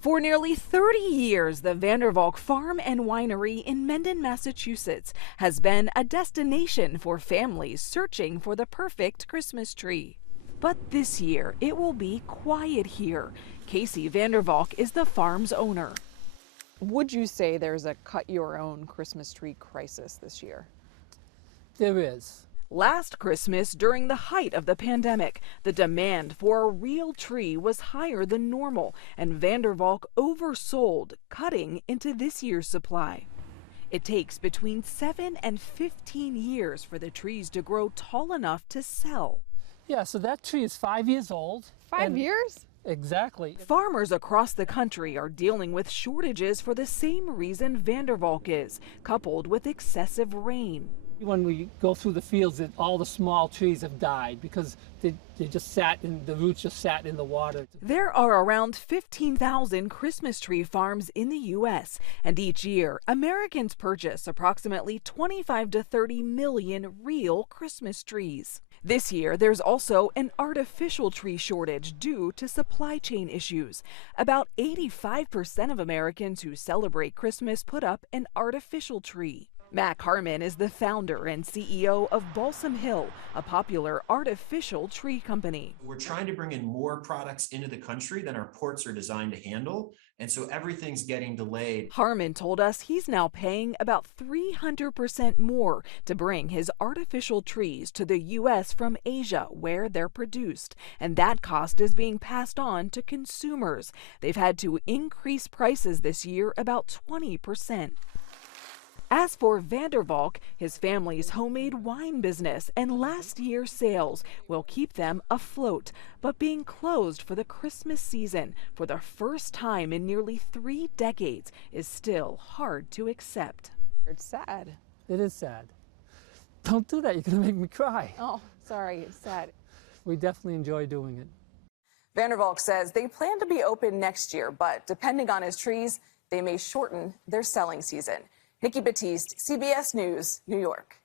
For nearly 30 years, the Vandervalk Farm and Winery in Mendon, Massachusetts has been a destination for families searching for the perfect Christmas tree. But this year, it will be quiet here. Casey Vandervalk is the farm's owner. Would you say there's a cut-your-own Christmas tree crisis this year? There is. Last Christmas, during the height of the pandemic, the demand for a real tree was higher than normal, and Vandervalk oversold, cutting into this year's supply. It takes between 7 and 15 years for the trees to grow tall enough to sell. Yeah, so that tree is 5 years old. 5 years? Exactly. Farmers across the country are dealing with shortages for the same reason Vandervalk is, coupled with excessive rain. When we go through the fields, all the small trees have died because they just sat in, the roots just sat in the water. There are around 15,000 Christmas tree farms in the U.S., and each year, Americans purchase approximately 25 to 30 million real Christmas trees. This year, there's also an artificial tree shortage due to supply chain issues. About 85% of Americans who celebrate Christmas put up an artificial tree. Mac Harmon is the founder and CEO of Balsam Hill, a popular artificial tree company. We're trying to bring in more products into the country than our ports are designed to handle, and so everything's getting delayed. Harmon told us he's now paying about 300% more to bring his artificial trees to the U.S. from Asia, where they're produced, and that cost is being passed on to consumers. They've had to increase prices this year about 20%. As for Vandervalk, his family's homemade wine business and last year's sales will keep them afloat. But being closed for the Christmas season for the first time in nearly 3 decades is still hard to accept. It's sad. It is sad. Don't do that, you're going to make me cry. Oh, sorry, it's sad. We definitely enjoy doing it. Vandervalk says they plan to be open next year, but depending on his trees, they may shorten their selling season. Nikki, Battiste, CBS News, New York.